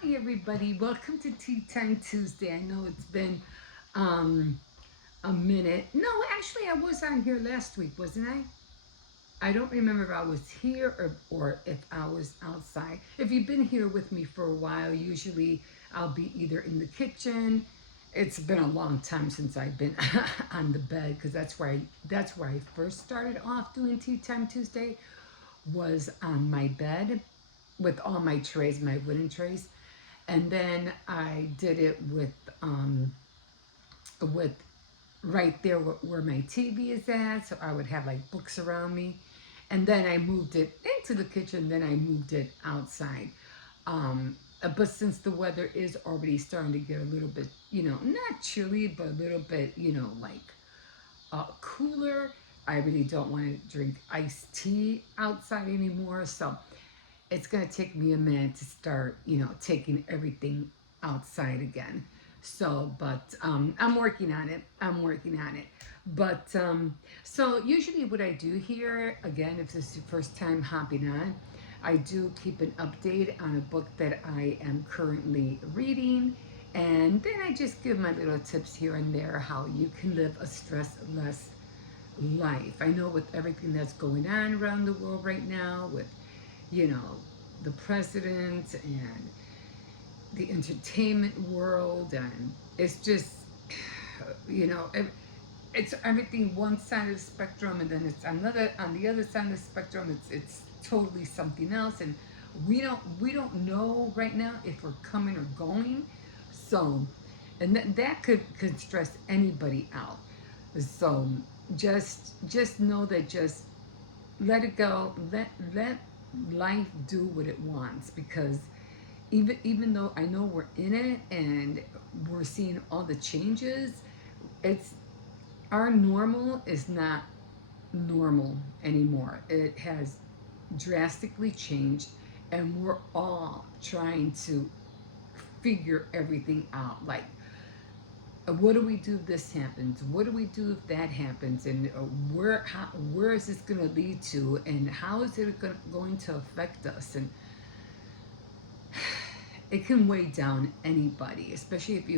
Hi, everybody. Welcome to Tea Time Tuesday. I know it's been um, a minute. No, actually, I was on here last week, wasn't I? I don't remember if I was here or if I was outside. If you've been here with me for a while, usually I'll be either in the kitchen. It's been a long time since I've been on the bed because that's where I first started off doing Tea Time Tuesday was on my bed with all my trays, my wooden trays, and then I did it with right there where my TV is at, so I would have like books around me, and then I moved it into the kitchen. Then I moved it outside. But since the weather is already starting to get a little bit, not chilly, but a little bit, like cooler, I really don't want to drink iced tea outside anymore. So it's going to take me a minute to start, taking everything outside again. So, but I'm working on it. I'm working on it. But so usually what I do here, again, if this is your first time hopping on, I do keep an update on a book that I am currently reading. And then I just give my little tips here and there how you can live a stress less life. I know with everything that's going on around the world right now, with you know, the president and the entertainment world, and it's just, you know, it's everything one side of the spectrum, and then it's another on the other side of the spectrum. It's totally something else, and we don't know right now if we're coming or going. So, and that could stress anybody out. So just know that just let it go. Let life do what it wants, because even though I know we're in it and we're seeing all the changes, it's our normal is not normal anymore. It has drastically changed, and we're all trying to figure everything out. Like, what do we do if this happens? What do we do if that happens? And where is this going to lead to? And how is it going to affect us? And it can weigh down anybody, especially if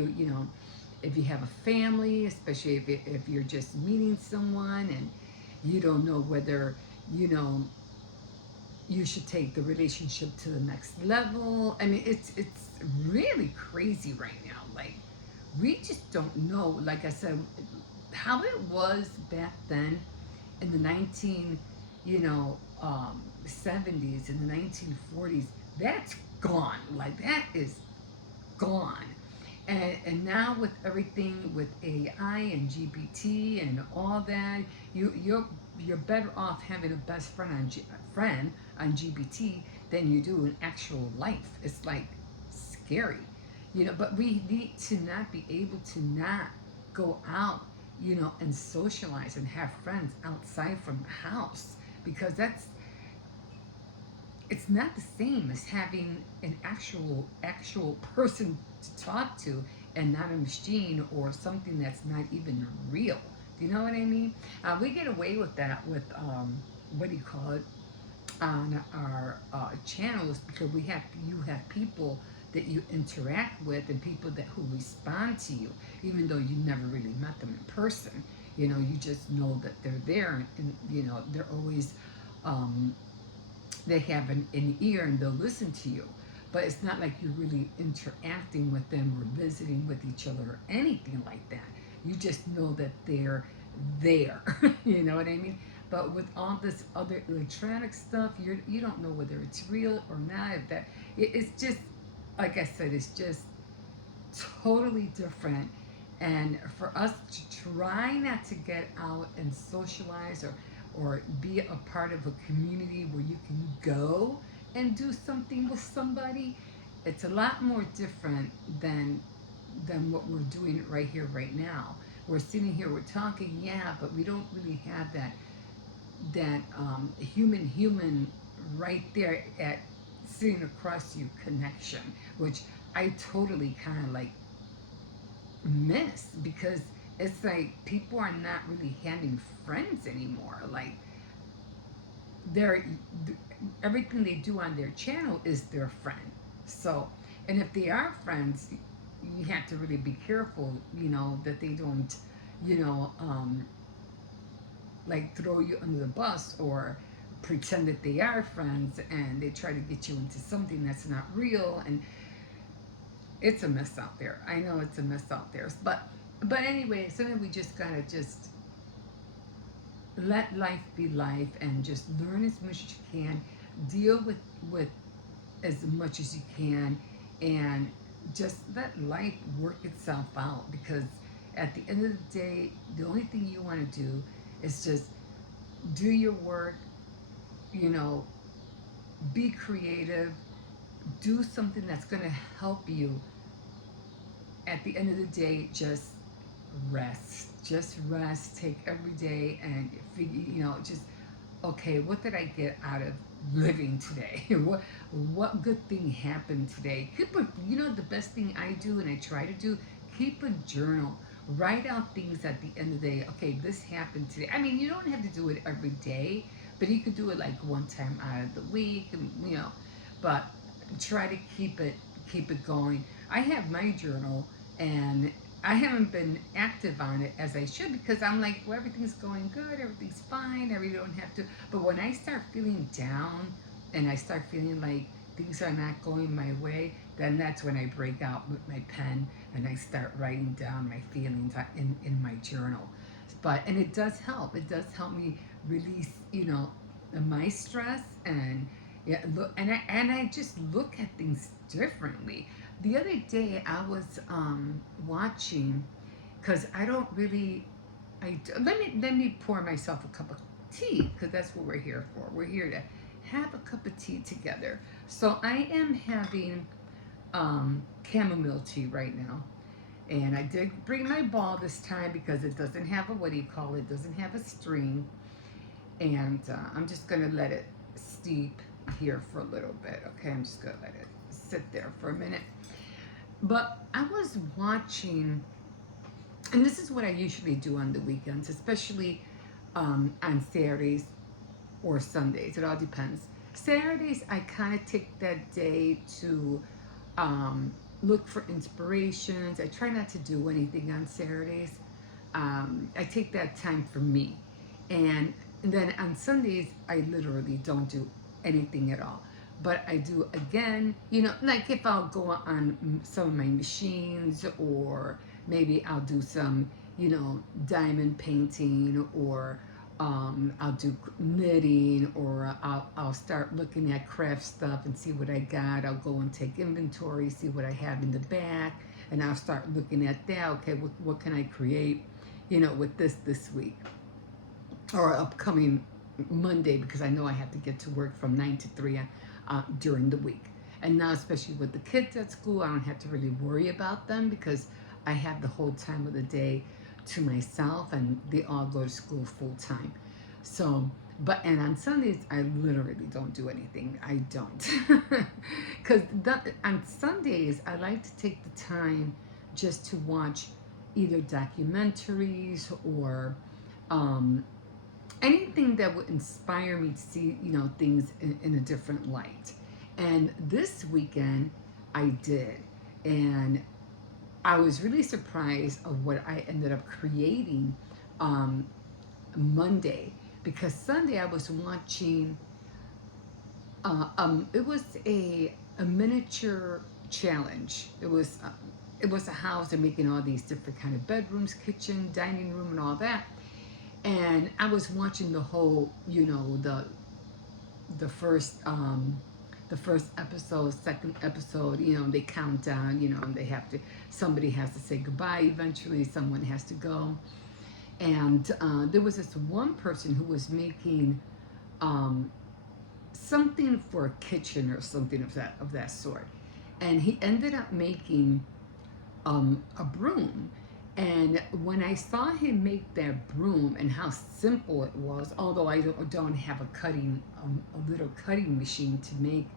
if you have a family, especially if you're just meeting someone and you don't know whether you know you should take the relationship to the next level. I mean, it's really crazy right now. Like, we just don't know. Like I said, how it was back then in the 19, 70s, in the 1940s. That's gone. Like, that is gone. And now with everything with AI and GPT and all that, you're better off having a best friend on GPT than you do in actual life. It's like scary, But we need to not be able to not go out, and socialize and have friends outside from the house, because it's not the same as having an actual person to talk to, and not a machine or something that's not even real. Do you know what I mean? We get away with that with what do you call it, on our channels, because you have people that you interact with, and people that who respond to you, even though you never really met them in person. You just know that they're there, and they're always um, they have an ear and they'll listen to you. But it's not like you're really interacting with them or visiting with each other or anything like that. You just know that they're there. You know what I mean? But with all this other electronic stuff, you don't know whether it's real or not. If it's just, like I said, it's just totally different. And for us to try not to get out and socialize, or be a part of a community where you can go and do something with somebody, it's a lot more different than what we're doing right here, right now. We're sitting here, we're talking, yeah, but we don't really have that human right there at sitting across you connection, which I totally kind of like miss, because it's like people are not really having friends anymore. Like, they're everything they do on their channel is their friend. So And if they are friends, you have to really be careful, that they don't, you know, like throw you under the bus or pretend that they are friends and they try to get you into something that's not real. And it's a mess out there. I know it's a mess out there. But anyway, sometimes we just gotta just let life be life and just learn as much as you can, deal with as much as you can, and just let life work itself out, because at the end of the day, the only thing you want to do is just do your work, you know, be creative, do something that's going to help you. At the end of the day, just rest, take every day and figure, just, okay, what did I get out of living today? what good thing happened today? The best thing I do and I try to do, keep a journal. Write out things at the end of the day. Okay, this happened today. I mean, you don't have to do it every day, but you could do it like one time out of the week, but try to keep it going. I have my journal, and I haven't been active on it as I should, because I'm like, well, everything's going good, everything's fine, I really don't have to. But when I start feeling down and I start feeling like things are not going my way, then that's when I break out with my pen and I start writing down my feelings in my journal. And it does help. It does help me release, my stress, and yeah, look, and I just look at things differently. The other day I was watching, because I don't really. Let me pour myself a cup of tea, because that's what we're here for. We're here to have a cup of tea together. So I am having chamomile tea right now, and I did bring my ball this time because it doesn't have a, what do you call it? Doesn't have a string, and I'm just gonna let it steep here for a little bit. Okay, I'm just gonna let it sit there for a minute. But I was watching, and this is what I usually do on the weekends, especially on Saturdays or Sundays. It all depends. Saturdays, I kind of take that day to look for inspirations. I try not to do anything on Saturdays. I take that time for me. And then on Sundays, I literally don't do anything at all. But I do, again, like if I'll go on some of my machines, or maybe I'll do some, diamond painting, or I'll do knitting, or I'll start looking at craft stuff and see what I got. I'll go and take inventory, see what I have in the back, and I'll start looking at that. Okay, what can I create, with this week or upcoming Monday, because I know I have to get to work from 9 to 3 during the week. And now, especially with the kids at school, I don't have to really worry about them, because I have the whole time of the day to myself, and they all go to school full time. So, and on Sundays, I literally don't do anything. I don't. Because on Sundays, I like to take the time just to watch either documentaries or anything that would inspire me to see, things in a different light. And this weekend, I did. And I was really surprised of what I ended up creating Monday, because Sunday I was watching. It was a miniature challenge. It was a house. They're making all these different kind of bedrooms, kitchen, dining room, and all that. And I was watching the whole, the first episode, second episode. They count down, and somebody has to say goodbye eventually, someone has to go. And there was this one person who was making something for a kitchen or something of that sort, and he ended up making a broom. And when I saw him make that broom and how simple it was, although I don't have a little cutting machine to make,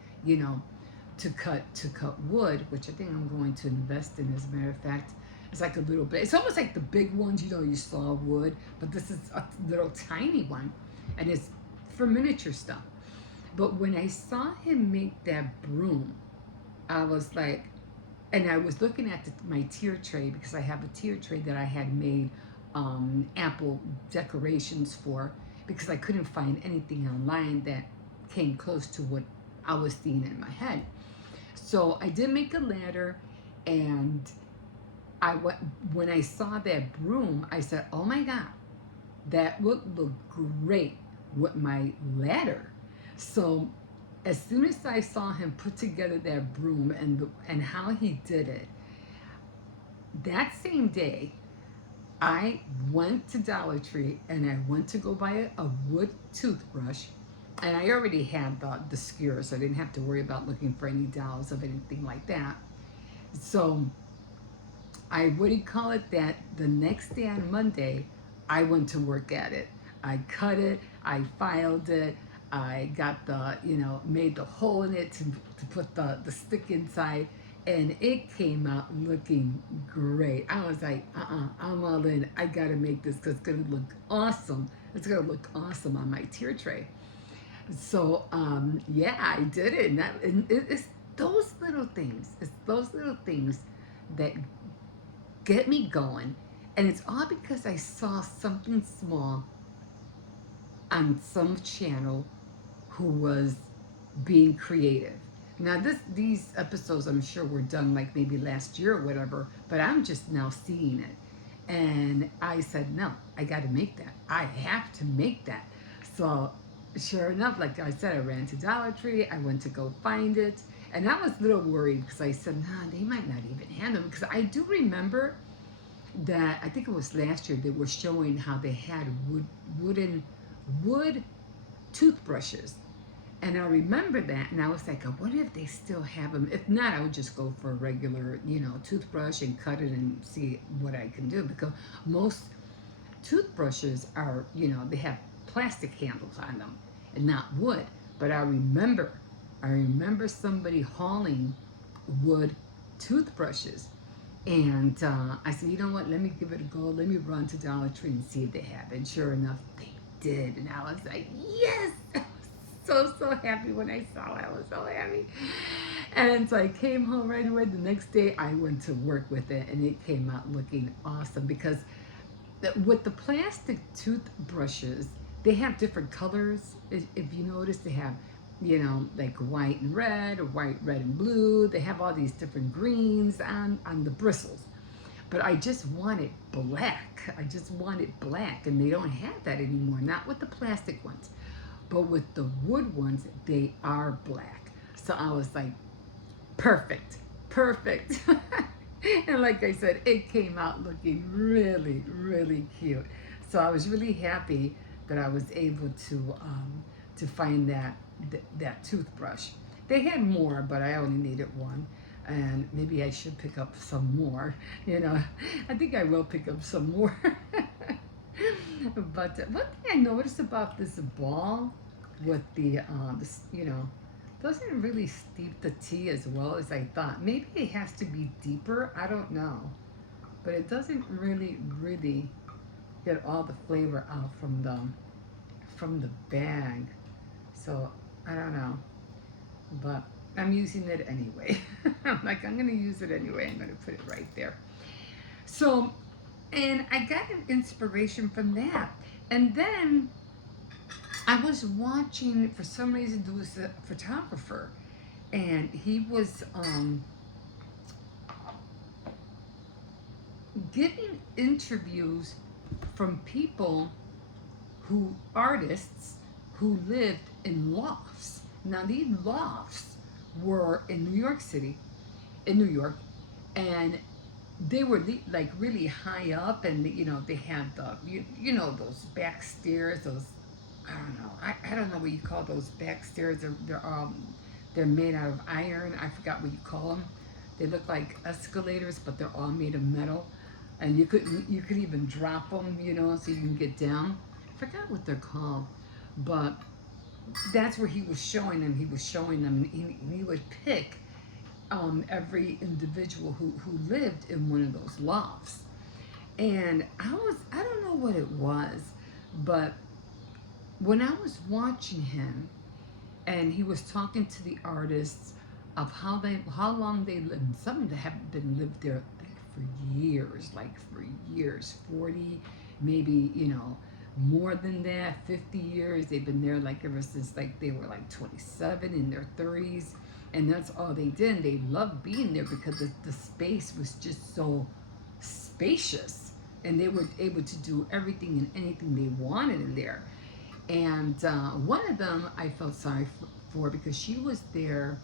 to cut wood, which I think I'm going to invest in. As a matter of fact, it's like a little bit. It's almost like the big ones, you saw wood, but this is a little tiny one, and it's for miniature stuff. But when I saw him make that broom, I was like, And I was looking at my tier tray because I have a tier tray that I had made apple decorations for, because I couldn't find anything online that came close to what I was seeing in my head. So I did make a ladder, and I went, when I saw that broom, I said, "Oh my God, that would look great with my ladder." So as soon as I saw him put together that broom and how he did it, that same day I went to Dollar Tree and I went to go buy a wood toothbrush. And I already had the skewer, so I didn't have to worry about looking for any dowels of anything like that. So I, what do you call it, that the next day on Monday, I went to work at it. I cut it, I filed it, I got the, made the hole in it to put the stick inside, and it came out looking great. I was like, I'm all in. I gotta make this because it's gonna look awesome. It's gonna look awesome on my tier tray. So, yeah, I did it. It's those little things. It's those little things that get me going. And it's all because I saw something small on some channel who was being creative. Now these episodes I'm sure were done like maybe last year or whatever, but I'm just now seeing it. And I said, no, I got to make that. I have to make that. So sure enough, like I said, I ran to Dollar Tree. I went to go find it. And I was a little worried because I said, nah, they might not even have them. Because I do remember that, I think it was last year, they were showing how they had wood toothbrushes. And I remember that, and I was like, I wonder if they still have them. If not, I would just go for a regular, toothbrush and cut it and see what I can do. Because most toothbrushes are, they have plastic handles on them and not wood. But I remember somebody hauling wood toothbrushes. And I said, you know what? Let me give it a go. Let me run to Dollar Tree and see if they have it. And sure enough, they did. And I was like, yes! So happy when I saw it. I was so happy. And so I came home right away. The next day, I went to work with it, and it came out looking awesome because with the plastic toothbrushes, they have different colors. If you notice, they have, like white and red, or white, red, and blue. They have all these different greens on the bristles. But I just wanted black. I just wanted black, and they don't have that anymore. Not with the plastic ones, but with the wood ones, they are black. So I was like, perfect, perfect. And like I said, it came out looking really, really cute. So I was really happy that I was able to find that toothbrush. They had more, but I only needed one, and maybe I should pick up some more. I think I will pick up some more. But one thing I noticed about this ball with this, doesn't really steep the tea as well as I thought. Maybe it has to be deeper. I don't know, but it doesn't really, really get all the flavor out from the bag. So I don't know, but I'm using it anyway. I'm gonna use it anyway. I'm gonna put it right there. So, and I got an inspiration from that. And then I was watching, for some reason, there was a photographer, and he was giving interviews from people artists who lived in lofts. Now, these lofts were in New York City, in New York, and they were like really high up, and they had those back stairs, those, I don't know, I don't know what you call those back stairs. They're made out of iron. I forgot what you call them. They look like escalators, but they're all made of metal, and you could even drop them, so you can get down. I forgot what they're called, but that's where he was showing them. He was showing them, and he would pick every individual who lived in one of those lofts. And I don't know what it was, but when I was watching him and he was talking to the artists, how long they lived. Some have been lived there like for years, like for years, 40, maybe more than that, 50 years. They've been there like ever since like they were like 27 in their 30s, and that's all they did. And they loved being there because the space was just so spacious, and they were able to do everything and anything they wanted in there. And one of them I felt sorry for because she was there.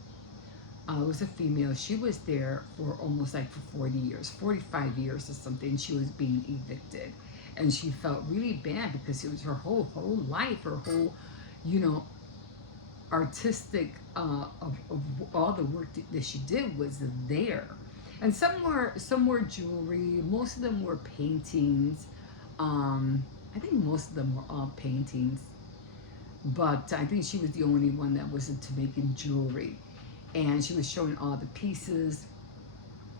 It was a female. She was there for almost like for 40 years, 45 years or something. She was being evicted. And she felt really bad because it was her whole life, her whole, you know, artistic of all the work that she did was there. And some were jewelry. Most of them were paintings. I think most of them were all paintings, but I think she was the only one that was into making jewelry, and she was showing all the pieces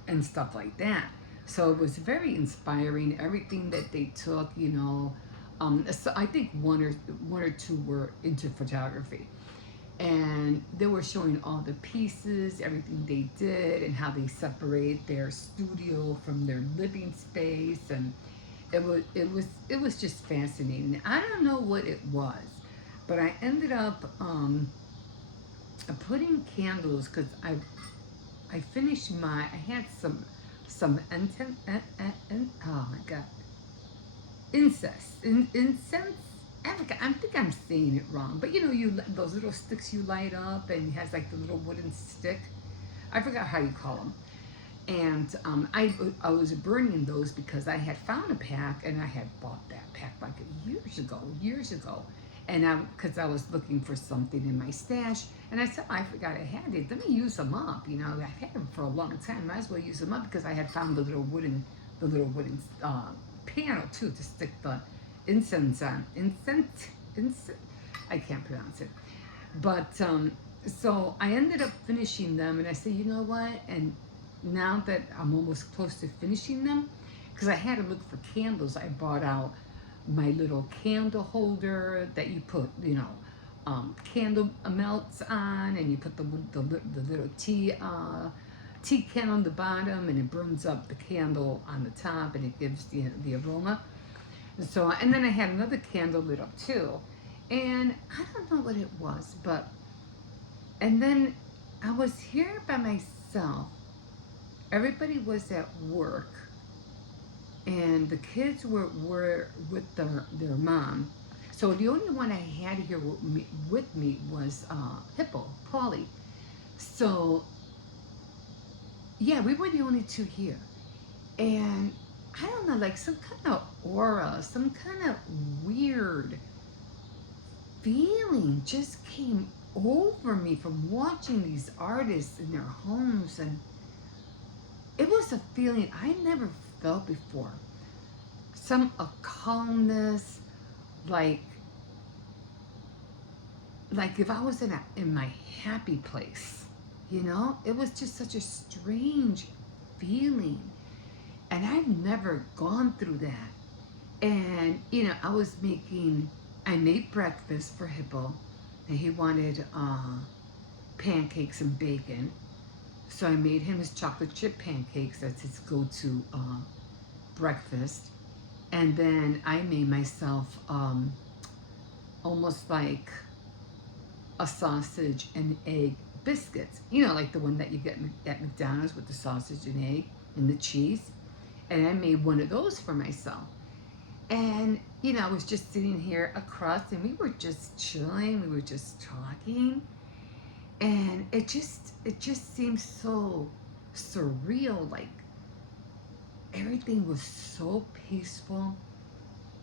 and stuff like that. So it was very inspiring. Everything that they took, so I think one or two were into photography, and they were showing all the pieces, everything they did, and how they separate their studio from their living space, and it was just fascinating. I don't know what it was, but I ended up putting candles because I finished I had some oh my god, incense. I think I'm saying it wrong, but those little sticks you light up and it has like the little wooden stick. I forgot how you call them. And I was burning those because I had found a pack, and I had bought that pack like years ago. And because I was looking for something in my stash, and I said, I forgot I had it. Let me use them up. I've had them for a long time. Might as well use them up because I had found the little wooden panel too to stick the incense on. Incense. I can't pronounce it. But so I ended up finishing them, and I said, you know what? And now that I'm almost close to finishing them, because I had to look for candles, I bought out my little candle holder that you put, candle melts on, and you put the little tea can on the bottom, and it burns up the candle on the top, and it gives the aroma. And then I had another candle lit up too, and I don't know what it was, and then I was here by myself. Everybody was at work, and the kids were with their mom. So the only one I had here with me was Hippo, Polly. So yeah, we were the only two here. And I don't know, like some kind of aura, some kind of weird feeling just came over me from watching these artists in their homes, and it was a feeling I never felt before. A calmness, like if I was in my happy place, it was just such a strange feeling, and I've never gone through that. And I made breakfast for Hippo, and he wanted pancakes and bacon. So I made him his chocolate chip pancakes. That's his go-to breakfast. And then I made myself almost like a sausage and egg biscuits. Like the one that you get at McDonald's with the sausage and egg and the cheese. And I made one of those for myself. And, I was just sitting here across, and we were just chilling. We were just talking. And it just seemed so surreal. Like everything was so peaceful.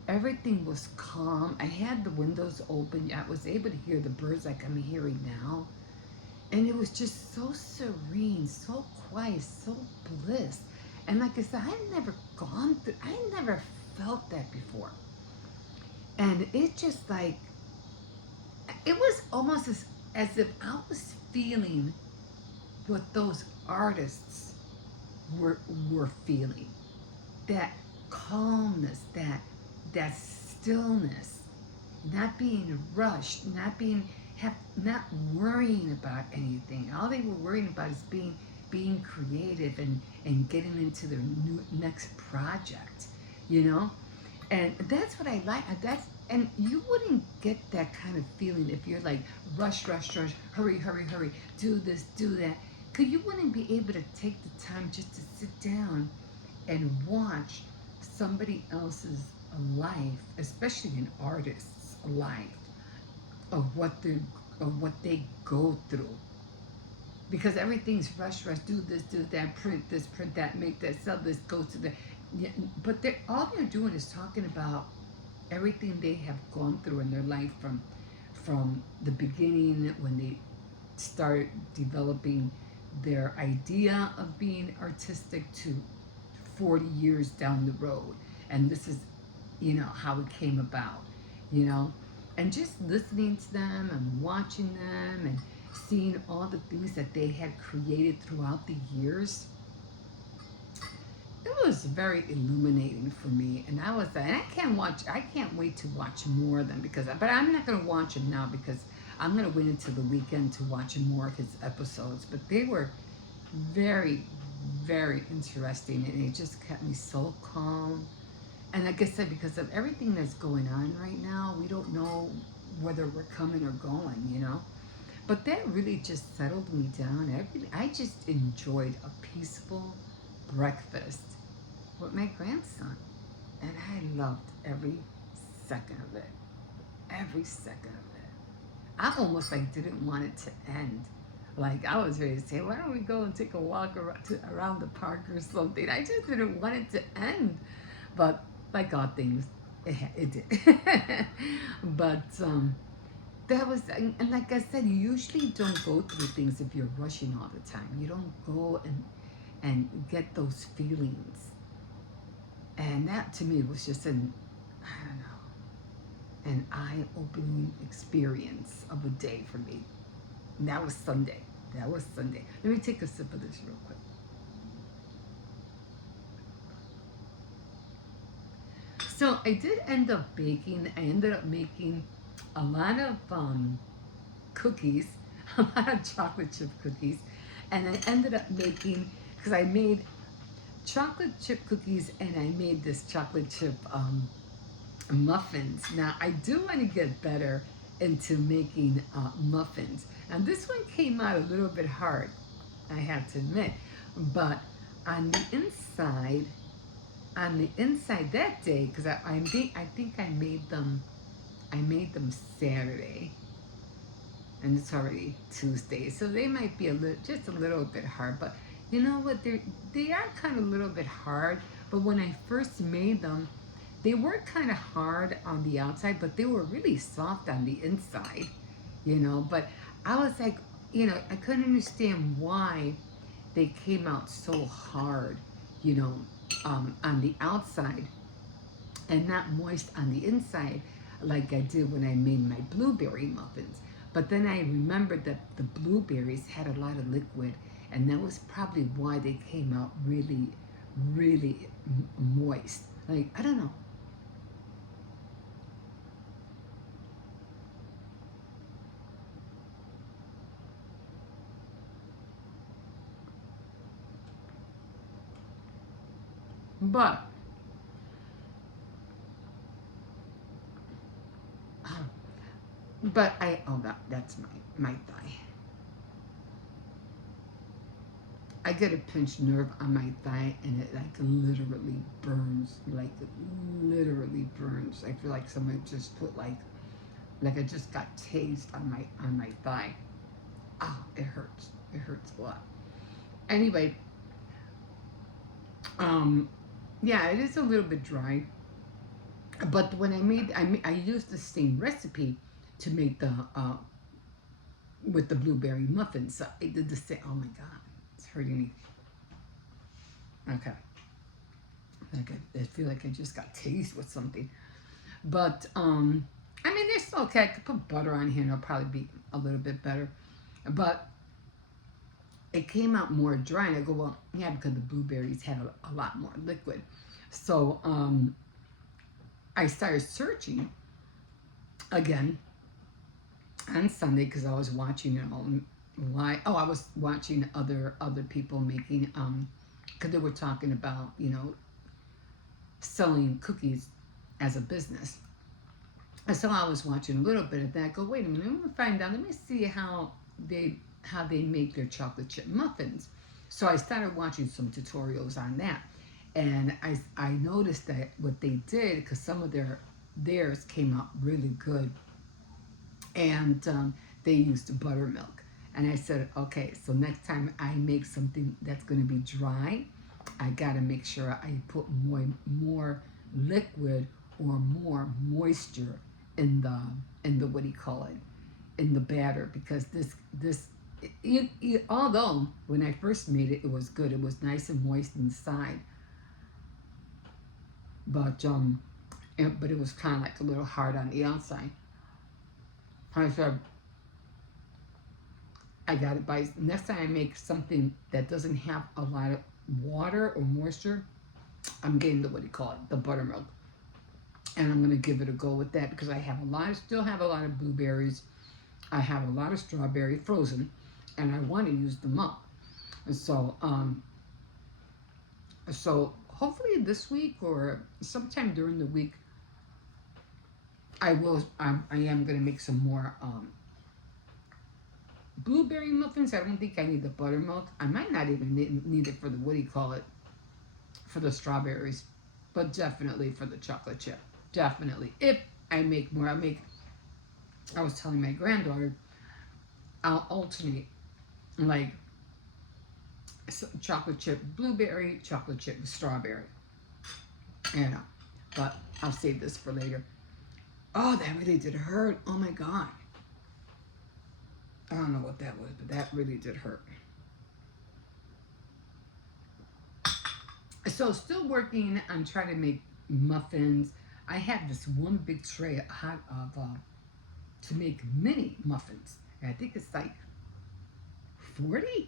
Everything was calm. I had the windows open. I was able to hear the birds like I'm hearing now. And it was just so serene, so quiet, so bliss. And like I said, I never felt that before. And it just like, it was almost as if I was feeling what those artists were feeling. That calmness, that stillness, not being rushed, not being have not worrying about anything. All they were worrying about is being creative and getting into their new next project, you know. And that's what I like. That's and you wouldn't get that kind of feeling if you're like rush, rush, rush, hurry, hurry, hurry, do this, do that. Cause you wouldn't be able to take the time just to sit down and watch somebody else's life, especially an artist's life, of what they go through. Because everything's rush, rush, do this, print that, make that, sell this, go to the. Yeah, but all they're doing is talking about everything they have gone through in their life from the beginning when they start developing their idea of being artistic to 40 years down the road. And this is, how it came about, you know. And just listening to them and watching them and seeing all the things that they had created throughout the years, it was very illuminating for me. And I can't wait to watch more of them but I'm not going to watch them now because I'm going to wait until the weekend to watch more of his episodes. But they were very, very interesting, and it just kept me so calm. And like I said, because of everything that's going on right now, we don't know whether we're coming or going, you know. But that really just settled me down. I just enjoyed a peaceful breakfast with my grandson, and I loved every second of it. Every second of it. I almost like didn't want it to end. Like I was ready to say, why don't we go and take a walk around the park or something? I just didn't want it to end, but like all things, it did. But that was, and like I said, you usually don't go through things if you're rushing all the time. You don't go and get those feelings. And that to me was just I don't know, an eye-opening experience of a day for me. And that was Sunday. That was Sunday. Let me take a sip of this real quick. So I did end up baking. I ended up making a lot of cookies, a lot of chocolate chip cookies, and I ended up making because I made chocolate chip cookies and I made this chocolate chip muffins. Now I do want to get better into making muffins, and this one came out a little bit hard, I have to admit, but on the inside, that day, because I think I made them Saturday, and it's already Tuesday, so they might be just a little bit hard. But you know what? They are kind of a little bit hard. But when I first made them, they were kind of hard on the outside, but they were really soft on the inside. You know, but I was like, I couldn't understand why they came out so hard. You know, on the outside and not moist on the inside like I did when I made my blueberry muffins. But then I remembered that the blueberries had a lot of liquid, and that was probably why they came out really, really moist. Like, I don't know. But, that's my thigh. I get a pinched nerve on my thigh, and it like literally burns, like literally burns. I feel like someone just put like I just got tased on my thigh. Oh, it hurts. It hurts a lot. Anyway, um, yeah, it is a little bit dry. But when I used the same recipe to make the with the blueberry muffins. So I did the same. Oh my god, it's hurting me. Okay, like I feel like I just got tased with something. But I mean, they're still okay. I could put butter on here, and it'll probably be a little bit better. But it came out more dry, and I go, well, yeah, because the blueberries had a lot more liquid. So I started searching again on Sunday because I was watching, why? Oh, I was watching other people making, because they were talking about, selling cookies as a business. And so I was watching a little bit of that. Go, wait a minute, let me find out. Let me see they how they make their chocolate chip muffins. So I started watching some tutorials on that, and I noticed that what they did, because some of theirs came out really good, and they used buttermilk. And I said, okay, so next time I make something that's going to be dry, I got to make sure I put more liquid or more moisture in the what do you call it, in the batter, because although when I first made it, it was good. It was nice and moist inside, but it was kind of like a little hard on the outside. I said, I got it by next time I make something that doesn't have a lot of water or moisture, I'm getting the what do you call it, the buttermilk, and I'm gonna give it a go with that because I have still have a lot of blueberries. I have a lot of strawberry frozen, and I want to use them up. And so hopefully this week or sometime during the week, I am gonna make some more blueberry muffins. I don't think I need the buttermilk. I might not even need it for the what do you call it, for the strawberries, but definitely for the chocolate chip. Definitely. If I make more, I was telling my granddaughter, I'll alternate like chocolate chip blueberry, chocolate chip strawberry. You know, but I'll save this for later. Oh, that really did hurt. Oh my God. I don't know what that was, but that really did hurt. So still working on trying to make muffins. I have this one big tray to make mini muffins. And I think it's like 40. I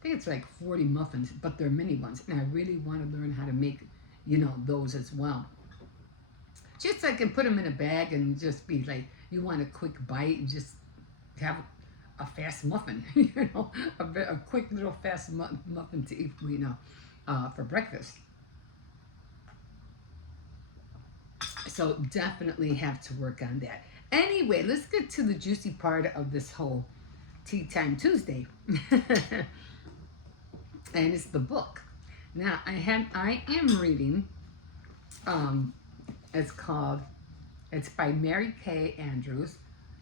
think it's like 40 muffins, but they're mini ones. And I really want to learn how to make, those as well. Just so I can put them in a bag and just be like, you want a quick bite and just have a fast muffin, a quick little fast muffin to eat, for breakfast. So definitely have to work on that. Anyway, let's get to the juicy part of this whole Tea Time Tuesday, and it's the book. Now I am reading. Um, it's called. It's by Mary Kay Andrews,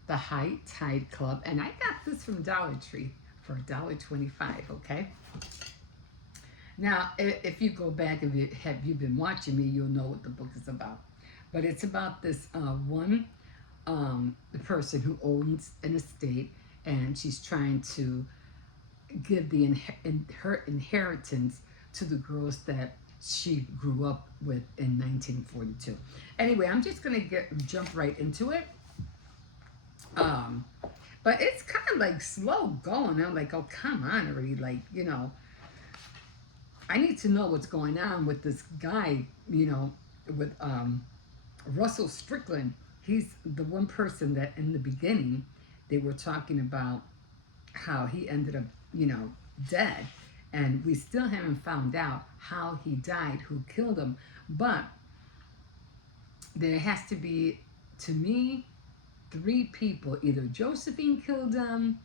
The High Tide Club, and I got this from Dollar Tree for $1.25. Okay. Now, if you go back, if you been watching me, you'll know what the book is about. But it's about this one the person who owns an estate, and she's trying to give her inheritance to the girls that she grew up with in 1942. Anyway, I'm just gonna jump right into it. Um, but it's kind of like slow going. I'm like, oh come on, already, like I need to know what's going on with this guy, with Russell Strickland. He's the one person that in the beginning they were talking about how he ended up, dead. And we still haven't found out how he died, who killed him. But there has to be, to me, three people. Either Josephine killed him,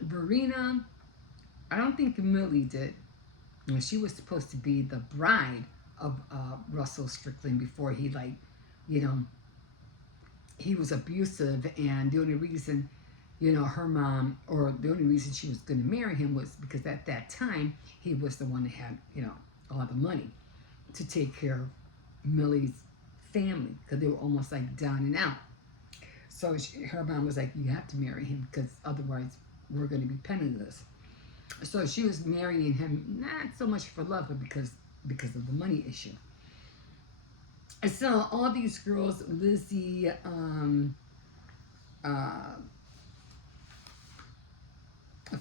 Verena. I don't think Millie did. She was supposed to be the bride of Russell Strickland before he, you know, he was abusive, and the only reason, her mom, or the only reason she was going to marry him was because at that time he was the one that had, all the money to take care of Millie's family because they were almost like down and out. So her mom was like, you have to marry him because otherwise we're going to be penniless. So she was marrying him not so much for love, but because of the money issue. And so all these girls, Lizzie,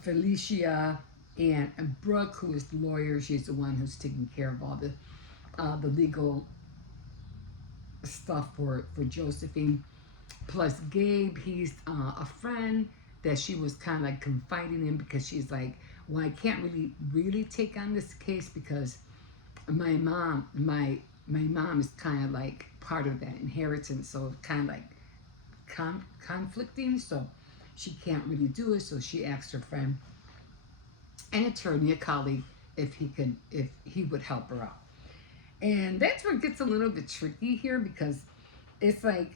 Felicia, and Brooke, who is the lawyer, she's the one who's taking care of all the legal stuff for Josephine. Plus Gabe, he's a friend that she was kind of like confiding in because she's like, well, I can't really take on this case because my mom is kind of like part of that inheritance, so it's kind of like conflicting. So she can't really do it. So she asked her friend, an attorney, a colleague, if he would help her out. And that's where it gets a little bit tricky here because it's like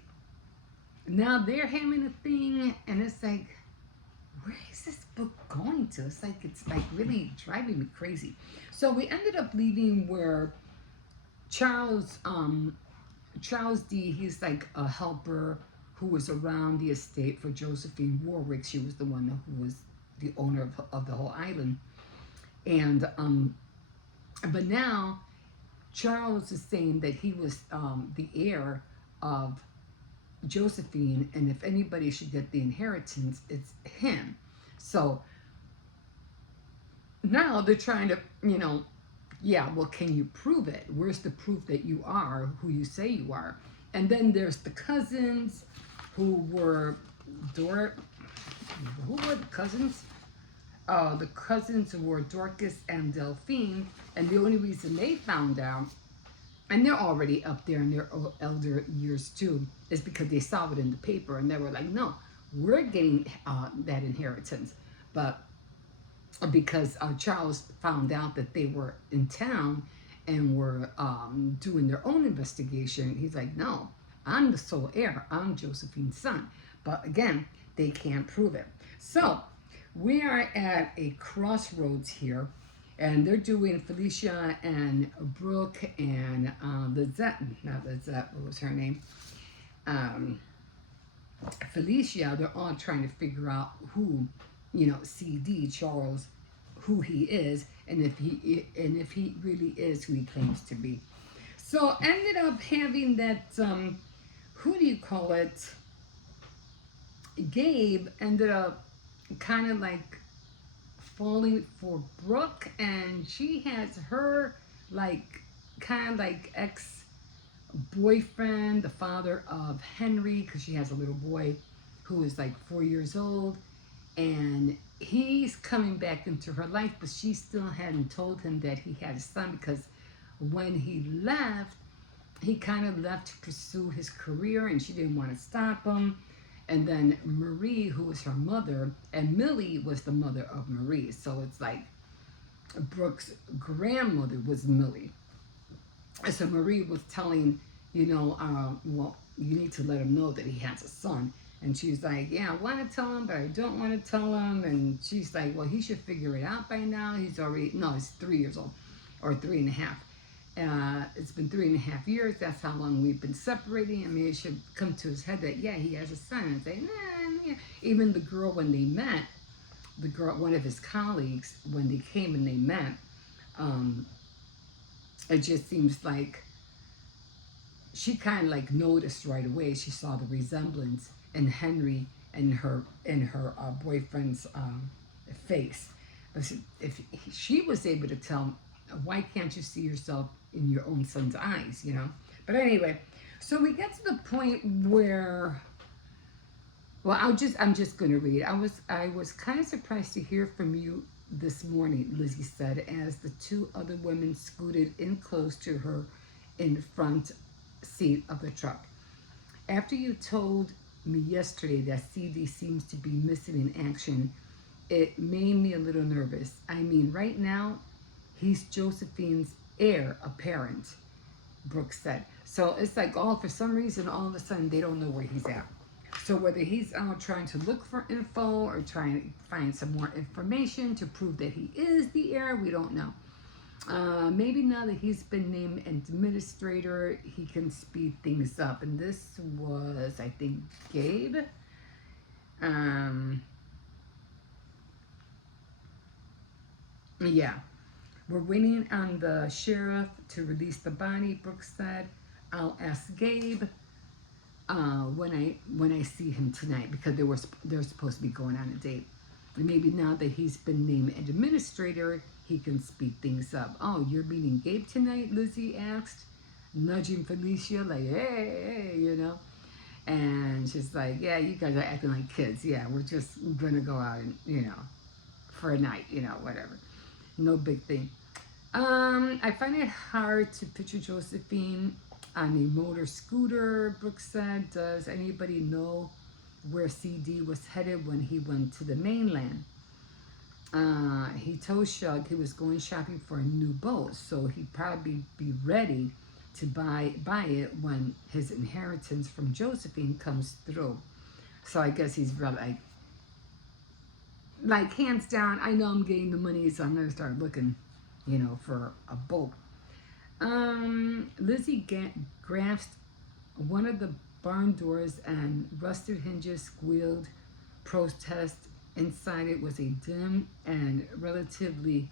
now they're having a thing, and it's like, where is this book going to? It's like really driving me crazy. So we ended up leaving where Charles Charles D. He's like a helper who was around the estate for Josephine Warwick. She was the one who was the owner of the whole island, and but now Charles is saying that he was the heir of Josephine, and if anybody should get the inheritance, it's him. So now they're trying to, yeah, well, can you prove it? Where's the proof that you are who you say you are? And then there's the cousins who were Dor. Who were the cousins? The cousins were Dorcas and Delphine, and the only reason they found out, and they're already up there in their elder years too, is because they saw it in the paper and they were like, no, we're getting that inheritance. But because Charles found out that they were in town and were doing their own investigation, he's like, no, I'm the sole heir. I'm Josephine's son. But again, they can't prove it. So we are at a crossroads here, and they're doing Felicia and Brooke and Lizette, not Lizette, what was her name? Um, Felicia, they're all trying to figure out who, CD Charles, who he is, and if he really is who he claims to be. So ended up having that who do you call it? Gabe ended up kind of like falling for Brooke, and she has her like kind of like ex boyfriend, the father of Henry, because she has a little boy who is like 4 years old, and he's coming back into her life, but she still hadn't told him that he had a son because when he left, he kind of left to pursue his career, and she didn't want to stop him. And then Marie, who was her mother, and Millie was the mother of Marie. So it's like Brooke's grandmother was Millie. And so Marie was telling, well, you need to let him know that he has a son. And she's like, yeah, I want to tell him, but I don't want to tell him. And she's like, well, he should figure it out by now. He's 3 years old, or 3.5. It's been 3.5 years. That's how long we've been separating. I mean, it should come to his head that, yeah, he has a son. And say, nah. Even the girl, when they met, one of his colleagues, when they came and they met, um, it just seems like she kind of like noticed right away. She saw the resemblance in Henry and her boyfriend's face. If she was able to tell, why can't you see yourself in your own son's eyes? But anyway, so we get to the point where, well, I'm just going to read. I was kind of surprised to hear from you this morning, Lizzie said, as the two other women scooted in close to her in the front seat of the truck. After you told me yesterday that CD seems to be missing in action, it made me a little nervous. I mean, right now, he's Josephine's heir apparent, Brooke said. So it's like, for some reason, all of a sudden, they don't know where he's at. So whether he's out trying to look for info or trying to find some more information to prove that he is the heir, we don't know. Maybe now that he's been named administrator, he can speed things up. And this was, I think, Gabe. Yeah. We're waiting on the sheriff to release the body, Brooke said. I'll ask Gabe when I see him tonight, because they're supposed to be going on a date. And maybe now that he's been named administrator, he can speed things up. Oh, you're meeting Gabe tonight? Lizzie asked, nudging Felicia like, hey. And she's like, yeah, you guys are acting like kids. Yeah, we're just gonna go out and, for a night, whatever. No big thing. I find it hard to picture Josephine on a motor scooter. Brooke said, does anybody know where CD was headed when he went to the mainland? He told Shug he was going shopping for a new boat, so he'd probably be ready to buy it when his inheritance from Josephine comes through. So I guess he's really like hands down. I know I'm getting the money, so I'm gonna start looking, for a boat. Lizzie grasped one of the barn doors and rusted hinges squealed protest. Inside it was a dim and relatively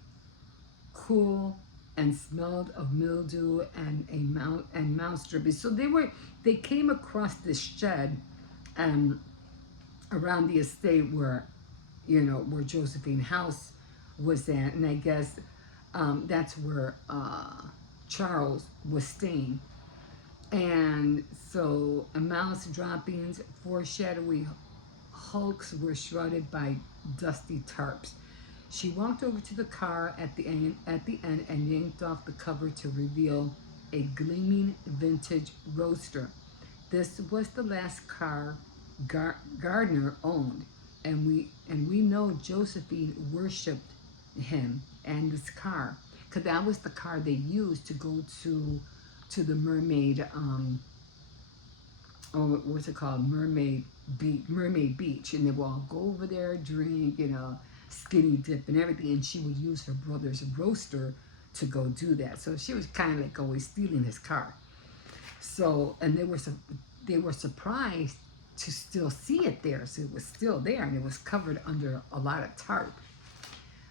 cool and smelled of mildew and mouse dripping. So they came across this shed um, around the estate where Josephine house was at, and I guess that's where Charles was staying. And so a mouse droppings, four shadowy hulks were shrouded by dusty tarps. She walked over to the car at the end and yanked off the cover to reveal a gleaming vintage roadster. This was the last car Gardner owned, and we know Josephine worshipped him and this car, because that was the car they used to go to the mermaid oh, what's it called, mermaid beach, and they would all go over there, drink, skinny dip and everything, and she would use her brother's roaster to go do that. So she was kind of like always stealing his car. So, and they were surprised to still see it there. So it was still there, and it was covered under a lot of tarp.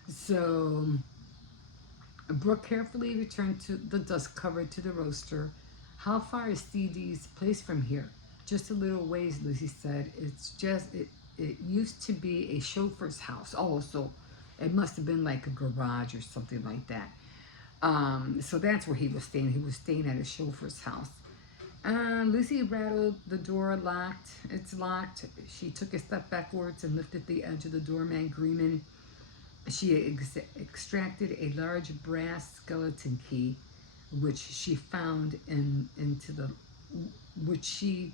So Brooke carefully returned to the dust cover to the roaster. How far is CD's place from here? Just a little ways, Lucy said. It used to be a chauffeur's house. Oh, so it must have been like a garage or something like that. So that's where he was staying. He was staying at a chauffeur's house. Lucy rattled the door, locked. It's locked. She took a step backwards and lifted the edge of the doormat, gleaming. She extracted a large brass skeleton key, which she found into the which she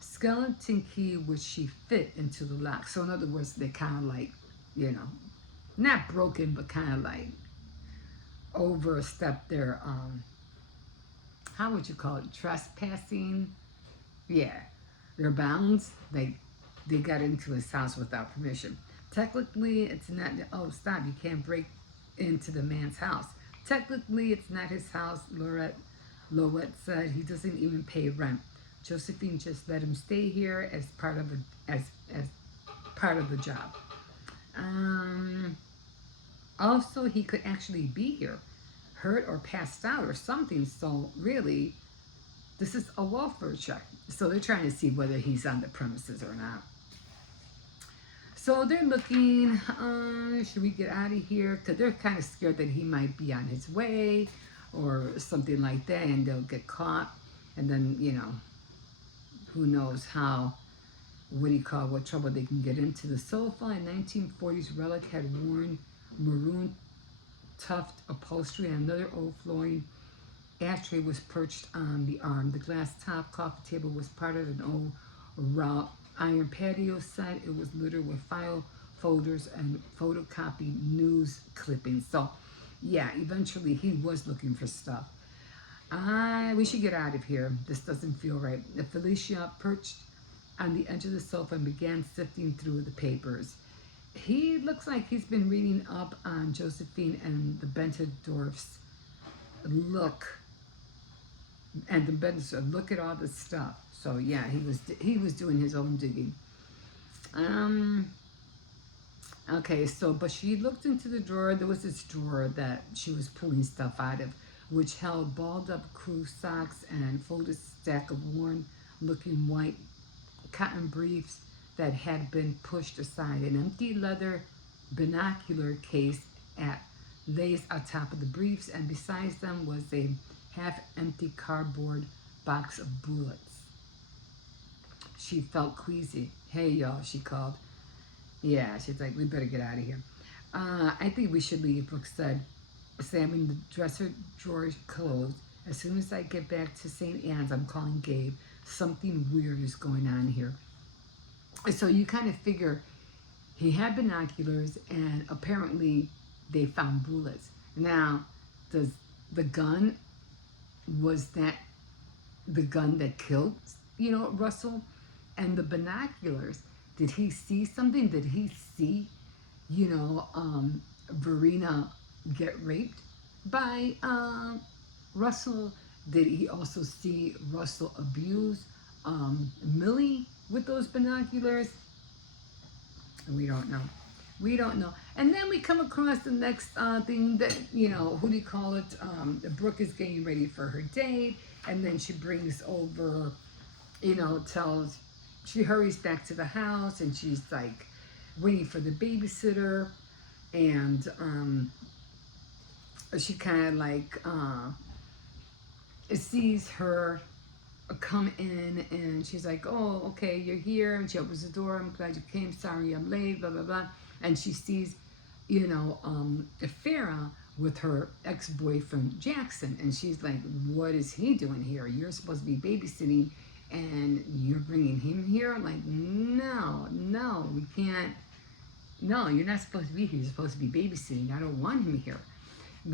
skeleton key which she fit into the lock. So in other words, they kind of like, you know, not broken, but kind of like overstepped their how would you call it, trespassing? Yeah, their bounds. They got into his house without permission. Technically, it's not. Oh, stop! You can't break into the man's house. Technically, it's not his house. Lorette said he doesn't even pay rent. Josephine just let him stay here as part of as part of the job. Um, Also, he could actually be here, hurt or passed out or something. So really, this is a welfare check. So they're trying to see whether he's on the premises or not. So they're looking, should we get out of here? Because they're kind of scared that he might be on his way or something like that, and they'll get caught. And then, who knows what trouble they can get into. The sofa in 1940s relic had worn maroon tuft upholstery, and another old flooring ashtray was perched on the arm. The glass top coffee table was part of an old raw iron patio set. It was littered with file folders and photocopied news clippings. So, yeah, eventually he was looking for stuff. We should get out of here. This doesn't feel right. Felicia perched on the edge of the sofa and began sifting through the papers. He looks like he's been reading up on Josephine and the Bentendorfs. Look, and the Bentendorfs, look at all this stuff. So yeah, he was doing his own digging. Um, okay, so but she looked into the drawer. There was this drawer that she was pulling stuff out of, which held balled up crew socks and folded stack of worn-looking white cotton briefs that had been pushed aside. An empty leather binocular case lays on top of the briefs, and besides them was a half-empty cardboard box of bullets. she felt queasy. Hey, y'all, she called. Yeah, she's like, we better get out of here. I think we should leave, Brooke said, slamming the dresser drawer closed. As soon as I get back to St. Anne's, I'm calling Gabe. Something weird is going on here. So you kind of figure he had binoculars, and apparently they found bullets. Now, does the gun, was that the gun that killed, Russell? And the binoculars, did he see something? Did he see, you know, Verena get raped by Russell? Did he also see Russell abuse Millie with those binoculars? We don't know. We don't know. And then we come across the next thing that, who do you call it? Brooke is getting ready for her date. And then she brings over, she hurries back to the house and she's like waiting for the babysitter. And she kind of like sees her come in, and she's like, oh, okay, you're here. And she opens the door. I'm glad you came. Sorry I'm late, blah, blah, blah. And she sees, Farah with her ex-boyfriend Jackson. And she's like, what is he doing here? You're supposed to be babysitting and you're bringing him here? I'm like, no, we can't. No, you're not supposed to be here. You're supposed to be babysitting. I don't want him here.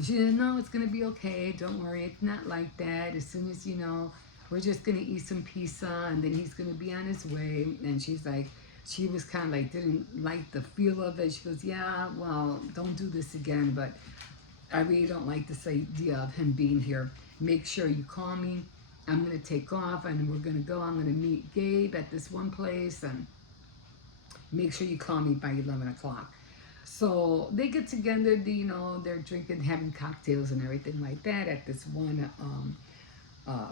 She said, no, it's going to be okay. Don't worry. It's not like that. As soon as, we're just going to eat some pizza and then he's going to be on his way. And she's like, she was kind of like, didn't like the feel of it. She goes, yeah, well, don't do this again. But I really don't like this idea of him being here. Make sure you call me. I'm going to take off and we're going to go. I'm going to meet Gabe at this one place. And make sure you call me by 11 o'clock. So they get together, they're drinking, having cocktails and everything like that at this one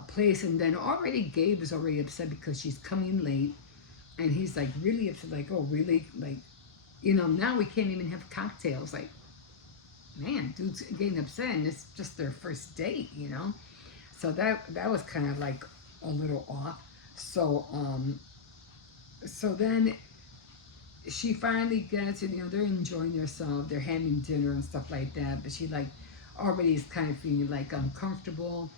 place. And then already Gabe is already upset because she's coming late. And he's like really upset, like, oh, really? Like, now we can't even have cocktails. Like, man, dude's getting upset and it's just their first date, So that was kind of like a little off. So then she finally gets it, they're enjoying themselves, they're having dinner and stuff like that, but she like already is kind of feeling like uncomfortable,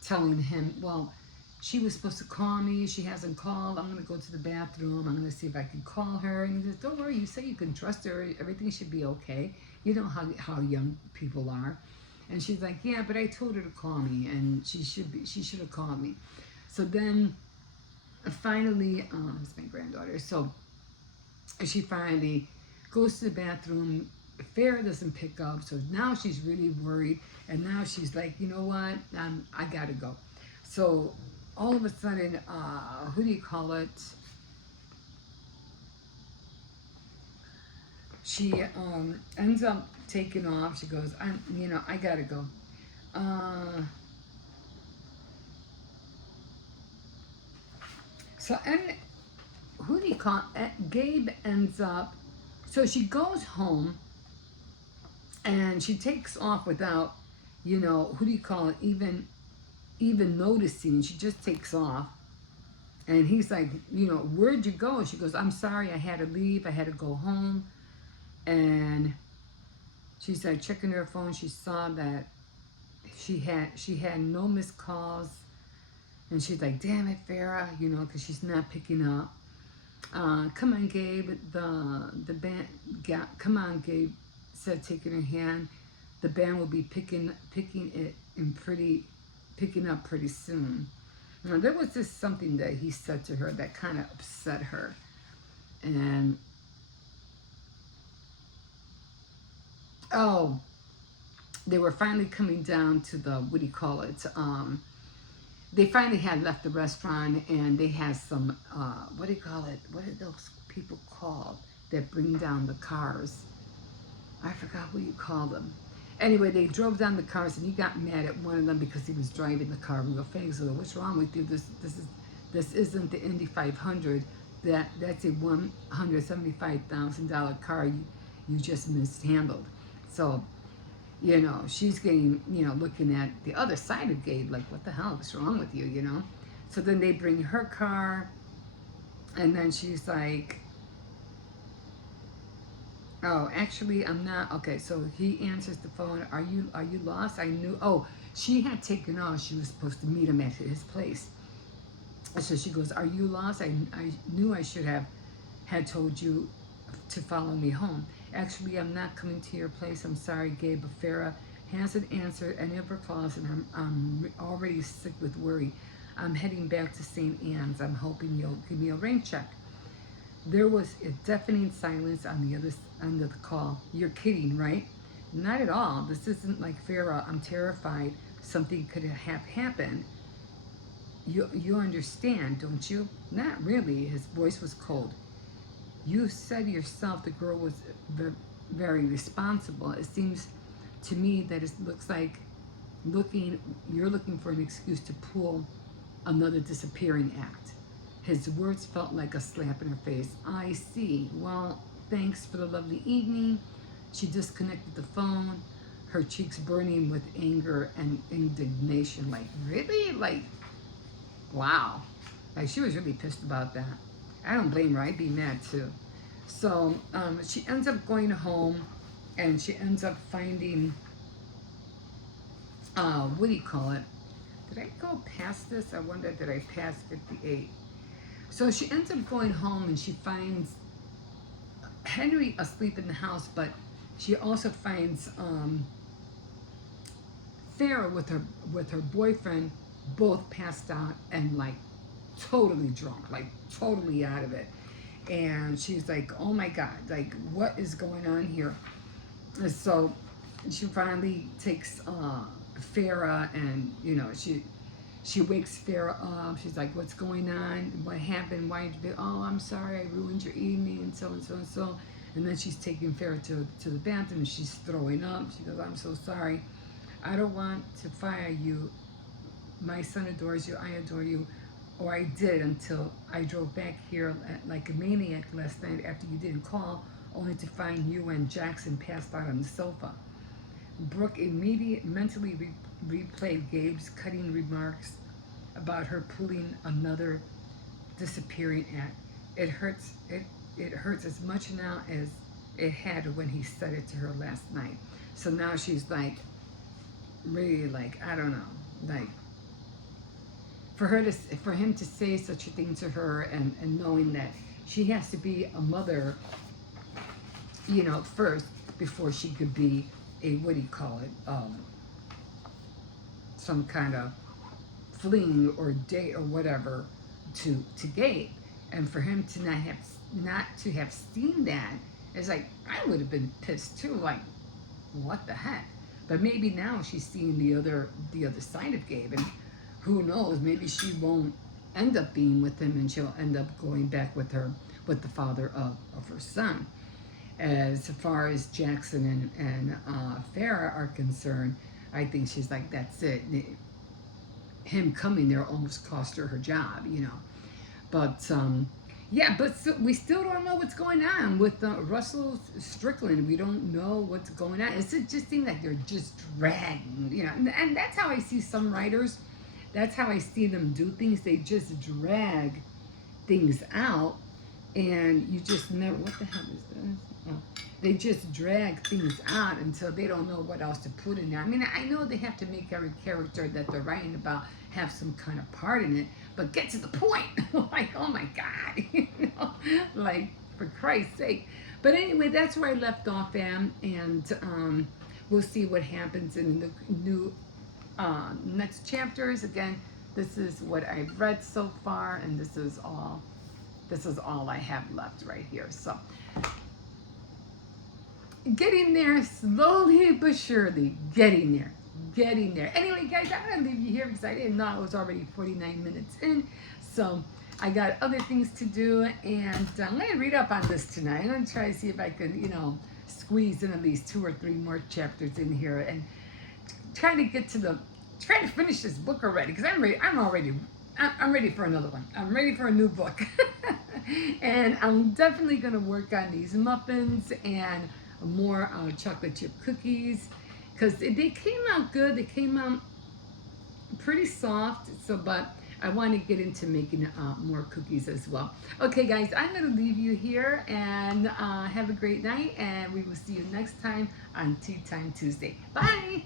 telling him, well, she was supposed to call me, she hasn't called, I'm gonna go to the bathroom, I'm gonna see if I can call her. And he says, don't worry, you say you can trust her, everything should be okay. You know how young people are. And she's like, yeah, but I told her to call me and she should have called me. So then finally, it's my granddaughter, so she finally goes to the bathroom. Farah doesn't pick up, so now she's really worried. And now she's like, you know what? I gotta go. So all of a sudden, who do you call it? She ends up taking off. She goes, I gotta go. And who do you call it? Gabe ends up, so she goes home and she takes off without, who do you call it, even noticing. She just takes off. And he's like, where'd you go? And she goes, I'm sorry, I had to leave, I had to go home. And she said, checking her phone, she saw that she had no missed calls. And she's like, damn it, Farah, because she's not picking up. Come on, Gabe. The band. Come on, Gabe said, taking her hand. The band will be picking up pretty soon. Now, there was just something that he said to her that kind of upset her, and they were finally coming down to the, what do you call it? They finally had left the restaurant and they had some, what do you call it? What are those people called that bring down the cars? I forgot what you call them. Anyway, they drove down the cars and he got mad at one of them because he was driving the car real fast. So, what's wrong with you? This isn't the Indy 500. That's a $175,000 car you just mishandled. So, she's getting, looking at the other side of Gabe, like, what the hell is wrong with you, So then they bring her car, And then she's like, oh, actually, I'm not. Okay, so he answers the phone. Are you lost? I knew. Oh, she had taken off. She was supposed to meet him at his place. So she goes, are you lost? I knew I should have had told you to follow me home. Actually, I'm not coming to your place. I'm sorry, Gabe. But Farah hasn't answered any of her calls, and I'm already sick with worry. I'm heading back to St. Anne's. I'm hoping you'll give me a rain check. There was a deafening silence on the other end of the call. You're kidding, right? Not at all. This isn't like Farah. I'm terrified something could have happened. You understand, don't you? Not really. His voice was cold. You said yourself the girl was very responsible. It seems to me that it looks like looking you're looking for an excuse to pull another disappearing act. His words felt like a slap in her face. I see. Well, thanks for the lovely evening. She disconnected the phone, her cheeks burning with anger and indignation. Like, really? Like, wow. Like, she was really pissed about that. I don't blame her. I'd be mad too. So she ends up going home and she ends up finding, what do you call it? Did I go past this? I wonder, did I pass 58? So she ends up going home and she finds Henry asleep in the house, but she also finds Farah with her boyfriend, both passed out and like totally drunk, like totally out of it. And she's like, oh my God, like what is going on here? And so she finally takes Farah, and she wakes Farah up. She's like, what's going on? What happened? Why did you? Oh, I'm sorry, I ruined your evening, and so and so and so. And then she's taking Farah to the bathroom, and she's throwing up. She goes, I'm so sorry. I don't want to fire you. My son adores you. I adore you. Or I did until I drove back here like a maniac last night after you didn't call, only to find you and Jackson passed out on the sofa. Brooke immediately mentally replayed Gabe's cutting remarks about her pulling another disappearing act. It hurts. It hurts as much now as it had when he said it to her last night. So now she's like, really, like, I don't know, like for him to say such a thing to her, and knowing that she has to be a mother, first before she could be a, what do you call it, some kind of fling or date or whatever to Gabe, and for him to not to have seen that, it's like I would have been pissed too. Like, what the heck? But maybe now she's seeing the other side of Gabe, and who knows? Maybe she won't end up being with him, and she'll end up going back with the father of her son. As far as Jackson and Farah are concerned, I think she's like, that's it. Him coming there almost cost her job. But yeah, but we still don't know what's going on with Russell Strickland. We don't know what's going on. It's just seems like they're just dragging, and that's how I see some writers. That's how I see them do things. They just drag things out, and you just never. What the hell is this? Oh. They just drag things out until they don't know what else to put in there. I mean, I know they have to make every character that they're writing about have some kind of part in it, but get to the point. Like, oh my God, like, for Christ's sake. But anyway, that's where I left off, and we'll see what happens in the new next chapters. Again, this is what I've read so far, and this is all I have left right here. So getting there slowly but surely. Getting there. Anyway, guys, I'm going to leave you here because I didn't know I was already 49 minutes in. So I got other things to do, and I'm going to read up on this tonight. I'm going to try to see if I can, squeeze in at least 2 or 3 more chapters in here, and try to finish this book already, because I'm ready for another one. I'm ready for a new book. And I'm definitely going to work on these muffins and more chocolate chip cookies, because they came out good. They came out pretty soft. So, but I want to get into making more cookies as well. Okay, guys, I'm going to leave you here and have a great night. And we will see you next time on Tea Time Tuesday. Bye.